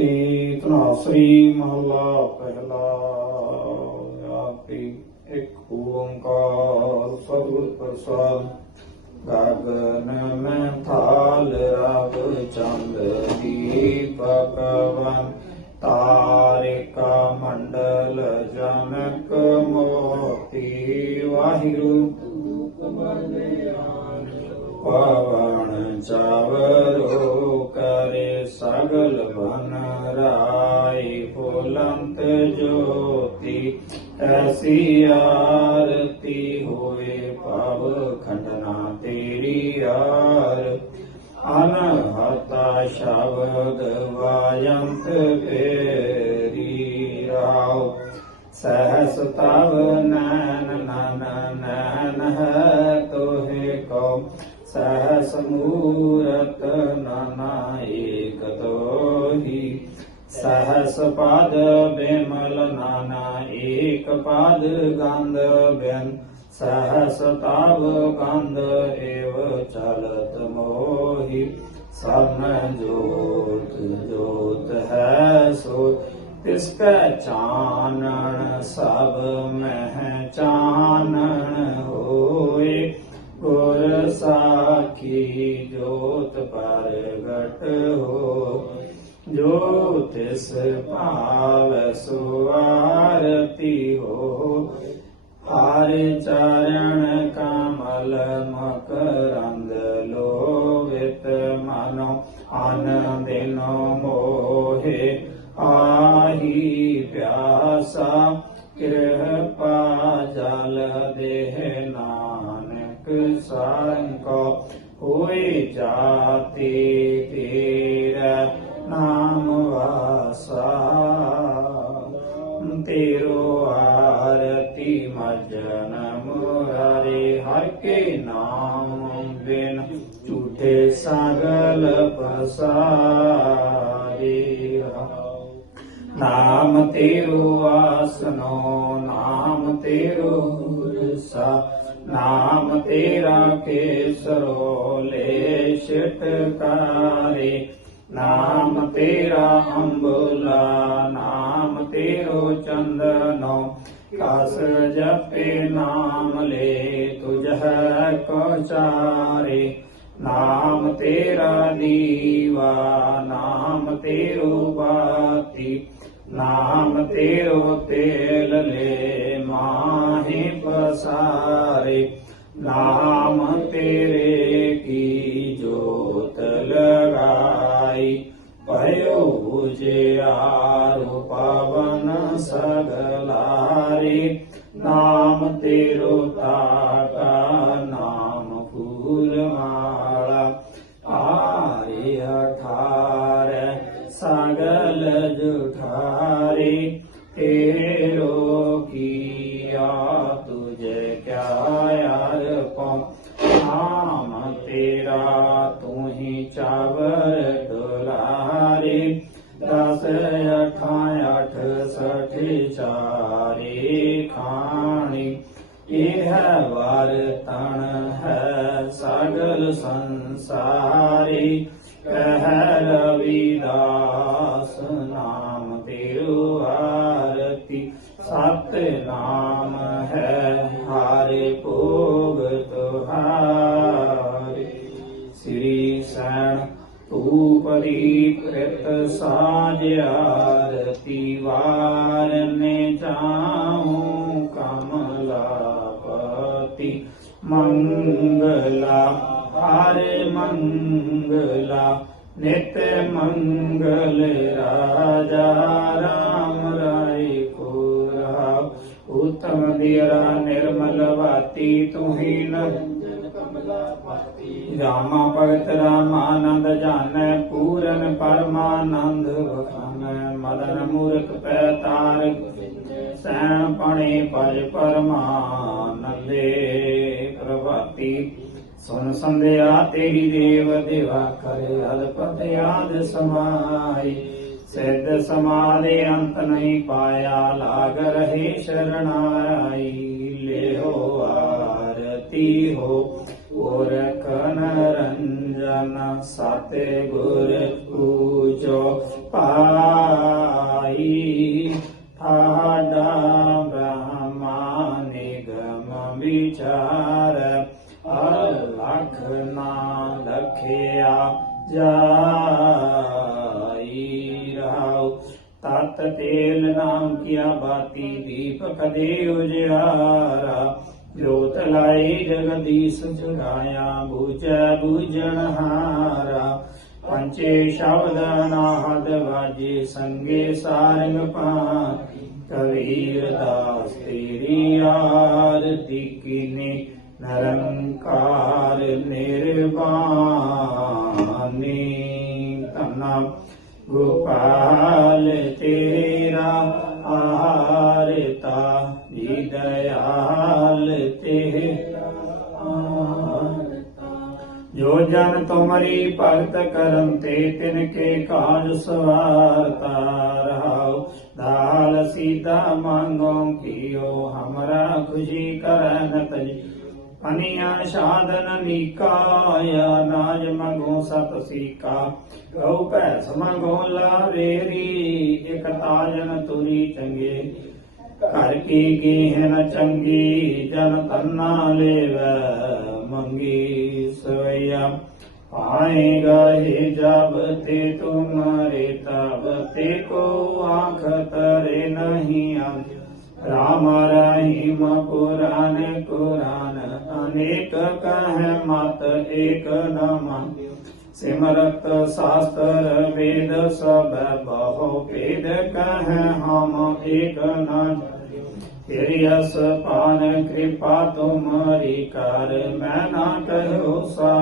ਆਰਤੀ ਧਨਾਸਰੀ ਮਹਲਾ ਪਹਿਲਾ ਆਰਤੀ ਇੱਕ ਓੰਕਾਰ ਸਤਿਗੁਰ ਪ੍ਰਸਾਦ। ਗਗਨ ਮੈਂ ਥਾਲ ਰਵ ਚੰਦ ਦੀਪਕ ਵਨ ਤਾਰਿਕਾ ਮੰਡਲ ਜਨਕ ਮੋਤੀ ਵਾਹਿਗੁਰੂ। ਪਵਨ ਚਾਵਰੋ ज्वलंत ज्योति ऐसी आरती होए पाव खंडना तेरी आर। अनहता शब्द वायंत तेरी राव। सहस तव नैन नन नैन है तो कौ। सहस मूल पाद बेमल नाना एक पाद गांध बेन। सहसताव गांध एव चलत मोहि। स्वर्ण जोत जोत है सो तिस चानन, सब मह चानन होए। गुर साखी जोत पर गट हो। जो तिस भाव सुआरती हो हर चरण कमल मकरंद लोवित मनो आनंदिनो मोहे। आही प्यासा कृपा जल देह नानक संको हुई जाती थी ਕੇ ਨਾਮ ਬਿਨ ਝੂਠੇ ਸਗਲ ਪਸਾਰੇ ਨਾਮ ਤੇਰੋ ਆਸਨੋ, ਨਾਮ ਤੇਰੋ ਗੁਰਸਾ ਨਾਮ ਤੇਰਾ ਕੇਸਰੋ ਲੈ ਛਟਕਾਰੇ ਨਾਮ ਤੇਰਾ ਅੰਬੁਲਾ, ਨਾਮ ਤੇਰੋ ਚੰਦਨੋ कस जपे नाम ले तुझ को चारे नाम तेरा दीवा, नाम तेरो बाती। नाम तेरो तेल ले माहे पसारे। नाम तेरे की जोत लगाई। भयो जे आरो पवन सगला। हरि नाम तेरो ताता नाम फूल माला आरे अठार सागल जुठारे, तेरो किया तुझे क्या यार पाम नाम तेरा तू ही चावर ਸਗਲ ਸੰਸਾਰੀ ਕਹਿ ਰਵਿਦਾਸ ਨਾਮ ਤੇਰੋ ਆਰਤੀ। ਸਤ ਨਾਮ ਹੈ ਹਾਰੇ ਭੋਗ ਤੁਹਾਰੇ। ਸ੍ਰੀ ਸੈਣ ਧੂਪਦੀ ਕ੍ਰਿਤ ਸਾਜ ਆਰਤੀ ਵਾਰਨੇ ਜਾਉ ਕਮਲਾਪਤੀ ਮੰਗਲਾ शक्ति मंगला, हारे मंगला, नित्य मंगल राजा, राम राय को रहा उत्तम दियरा निर्मल वाती तुहीन रामा भगत रामानंद जान, पूरन परमानंद बखान। मदन मूर्ख पैतार सैन पणे भज परमानंदे। ਸੁਨ ਸੰਧਿਆ ਤੇਰੀ ਦੇਵ ਦੇਵਾ ਕਰੇ ਅਲਪਤ ਯਾਦ ਸਮਾਈ ਸਿੱਧ ਸਮਾਦੇ ਅੰਤ ਨਹੀਂ ਪਾਇਆ, ਲਾਗ ਰਹੇ ਸ਼ਰਣਾਈ। ਲਿਓ ਆਰਤੀ ਹੋ ਗੋਰਖ ਨਰੰਜਨ ਸਤੇ ਗੁਰ ਜਾਈ ਰਹਾਉ ਤਤ ਤੇਲ ਨਾਮ ਕੀਆ ਬਾਤੀ ਦੀਪਕ ਦੇ ਉਜਿਆਰਾ ਜੋਤ ਲਾਈ ਜਗਦੀਸ਼ ਜਗਾਇਆ ਬੂਝੈ ਬੂਝਣ ਹਾਰਾ ਪੰਚੇ ਸ਼ਬਦ ਨਾਹਦ ਵਾਜੇ ਸੰਗੇ ਸਾਰੰਗ ਪਾਨ ਕਬੀਰ ਦਾਸ ਤੇਰੀ ਆਰਤੀ ਕੀਨੇ निरंकार निर्वाणी तना गोपाल तेरा आहारता दयाल जो जन तुमरी भक्त करते तिनके काज सवार दाल सीता मांगो, कियो, हमरा खुशी कर ਖੁਸ਼ੀ ਸਾਧਨ ਨੀਕਾਇਆ, ਨਾਜ ਮੰਗੋ ਸਤ ਸੀਕਾ। ਗਉ ਭੈ ਸਮਗੋ ਲਾਵੇਰੀ ਇਕ ਤਾਜਨ ਤੁਰੀ ਚੰਗੇ। ਘਰ ਕੀ ਗੇਹਨ ਚੰਗੀ, ਜਨ ਤੰਨਾ ਲੇਵੈ ਮੰਗੀ ਸਵਈਆ। ਆਏਗਾ ਹੀ ਜਬ ਤੇ ਤੁਮਰੇ ਤਬ, ਤੇ ਕੋ ਆਖ ਤਰੇ ਨਹੀਂ ਆ ਰਾਮ ਰਹੀਮ ਪੁਰਾਨ ਕੁਰਾਨ ਅਨੇਕ ਕਹੈ ਮਤ ਏਕ ਨਾਮ ਸਿਮਰਤ ਸ਼ਾਸਤਰ ਵੇਦ ਸਭ ਬਹੁ ਭੇਦ ਕਹੈ ਹਮ ਏਕ ਨਾਮ ਤੇਰੀ ਅਸ ਪਾਨ ਕਿਰਪਾ ਤੁਮਰੀ ਕਰ, ਮੈਂ ਨਾ ਕਹਿਓ ਸਾ